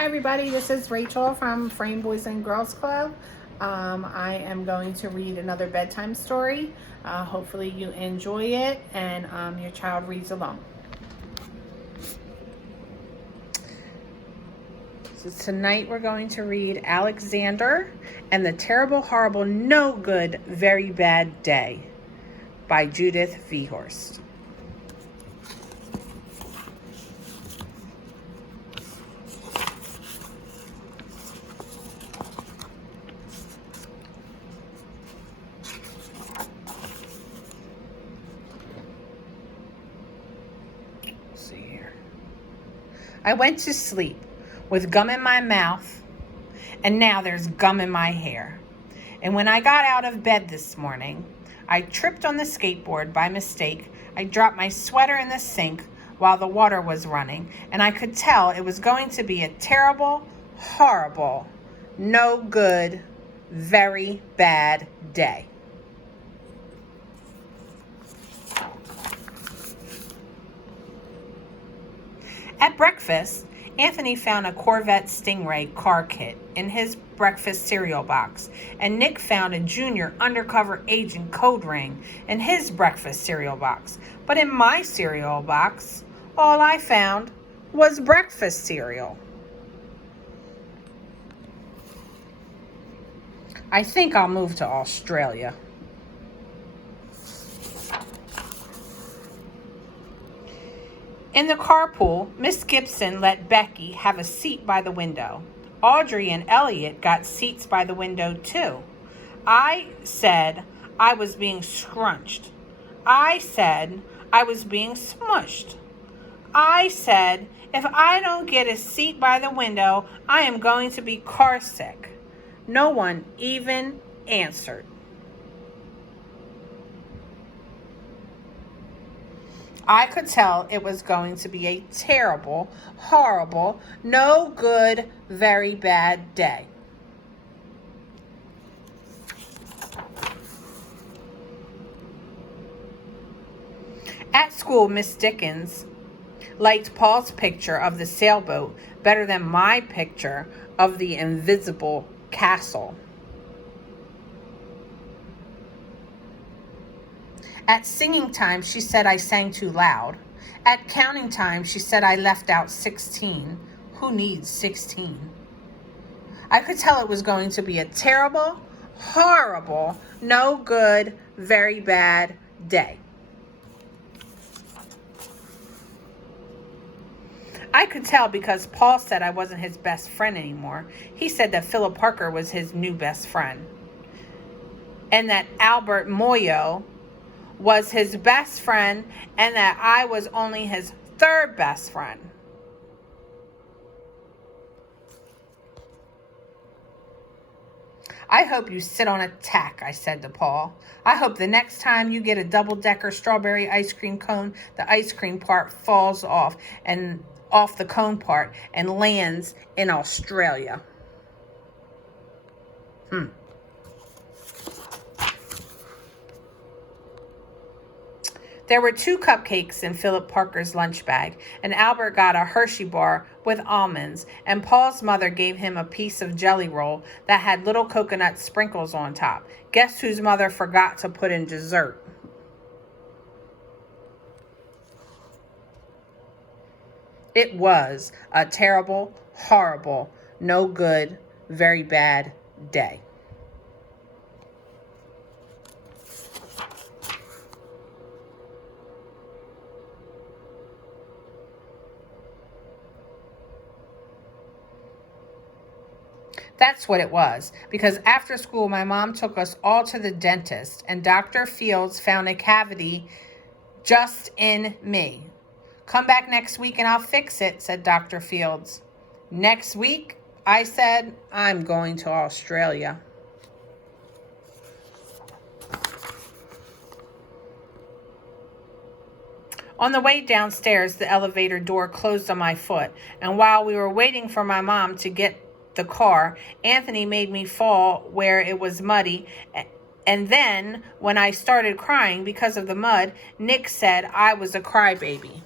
Hi everybody, this is Rachel from Fraim Boys and Girls Club. I am going to read another bedtime story. Hopefully you enjoy it and your child reads along. So tonight we're going to read Alexander and the Terrible, Horrible, No Good, Very Bad Day by Judith Viorst. I went to sleep with gum in my mouth, and now there's gum in my hair. And when I got out of bed this morning, I tripped on the skateboard by mistake. I dropped my sweater in the sink while the water was running, and I could tell it was going to be a terrible, horrible, no good, very bad day. At breakfast, Anthony found a Corvette Stingray car kit in his breakfast cereal box, and Nick found a junior undercover agent code ring in his breakfast cereal box. But in my cereal box, all I found was breakfast cereal. I think I'll move to Australia. In the carpool, Miss Gibson let Becky have a seat by the window. Audrey and Elliot got seats by the window too. I said I was being scrunched. I said I was being smushed. I said if I don't get a seat by the window, I am going to be car sick. No one even answered. I could tell it was going to be a terrible, horrible, no good, very bad day. At school, Miss Dickens liked Paul's picture of the sailboat better than my picture of the invisible castle. At singing time, she said I sang too loud. At counting time, she said I left out 16. Who needs 16? I could tell it was going to be a terrible, horrible, no good, very bad day. I could tell because Paul said I wasn't his best friend anymore. He said that Philip Parker was his new best friend, and that Albert Moyo was his best friend, and that I was only his third best friend. I hope you sit on a tack, I said to Paul. I hope the next time you get a double-decker strawberry ice cream cone, the ice cream part falls off the cone part and lands in Australia. There were 2 cupcakes in Philip Parker's lunch bag, and Albert got a Hershey bar with almonds, and Paul's mother gave him a piece of jelly roll that had little coconut sprinkles on top. Guess whose mother forgot to put in dessert? It was a terrible, horrible, no good, very bad day. That's what it was, because after school, my mom took us all to the dentist, and Dr. Fields found a cavity just in me. Come back next week and I'll fix it, said Dr. Fields. Next week, I said, I'm going to Australia. On the way downstairs, the elevator door closed on my foot, and while we were waiting for my mom to get the car, Anthony made me fall where it was muddy, and then when I started crying because of the mud, Nick said I was a crybaby.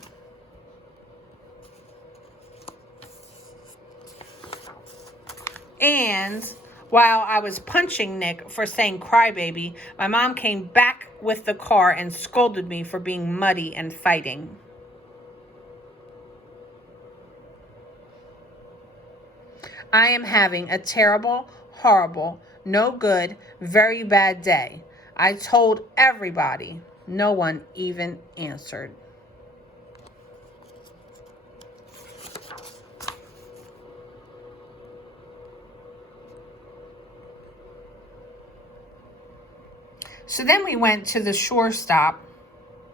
And while I was punching Nick for saying crybaby, my mom came back with the car and scolded me for being muddy and fighting. I am having a terrible, horrible, no good, very bad day. I told everybody. No one even answered. So then we went to the shoe store.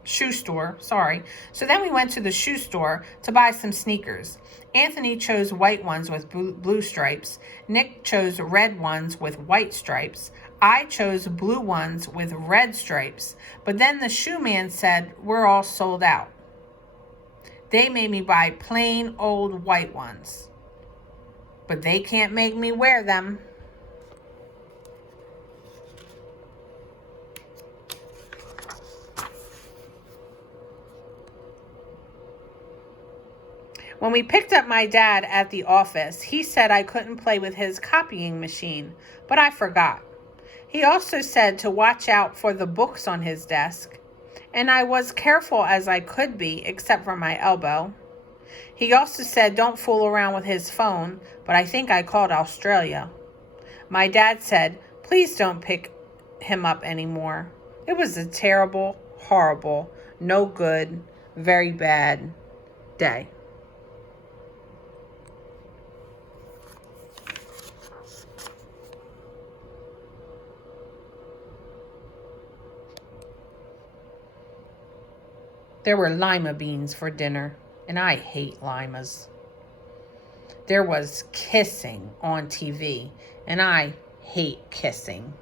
So then we went to the shoe store to buy some sneakers. Anthony chose white ones with blue stripes. Nick chose red ones with white stripes. I chose blue ones with red stripes. But then the shoe man said, we're all sold out. They made me buy plain old white ones. But they can't make me wear them. When we picked up my dad at the office, he said I couldn't play with his copying machine, but I forgot. He also said to watch out for the books on his desk, and I was careful as I could be, except for my elbow. He also said don't fool around with his phone, but I think I called Australia. My dad said, please don't pick him up anymore. It was a terrible, horrible, no good, very bad day. There were lima beans for dinner, and I hate limas. There was kissing on TV, and I hate kissing.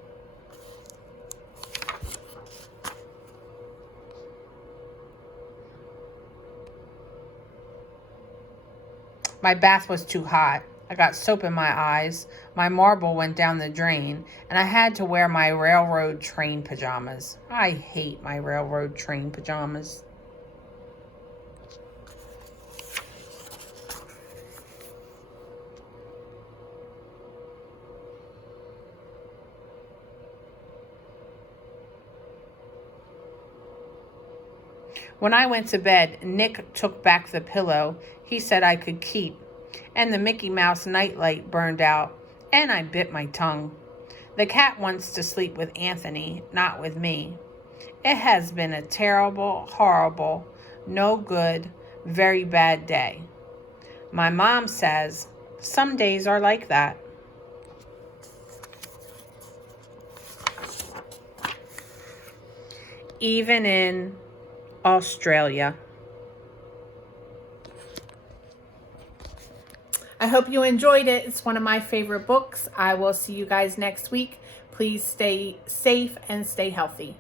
My bath was too hot. I got soap in my eyes. My marble went down the drain, and I had to wear my railroad train pajamas. I hate my railroad train pajamas. When I went to bed, Nick took back the pillow he said I could keep, and the Mickey Mouse nightlight burned out, and I bit my tongue. The cat wants to sleep with Anthony, not with me. It has been a terrible, horrible, no good, very bad day. My mom says some days are like that. Even in Australia. I hope you enjoyed it. It's one of my favorite books. I will see you guys next week. Please stay safe and stay healthy.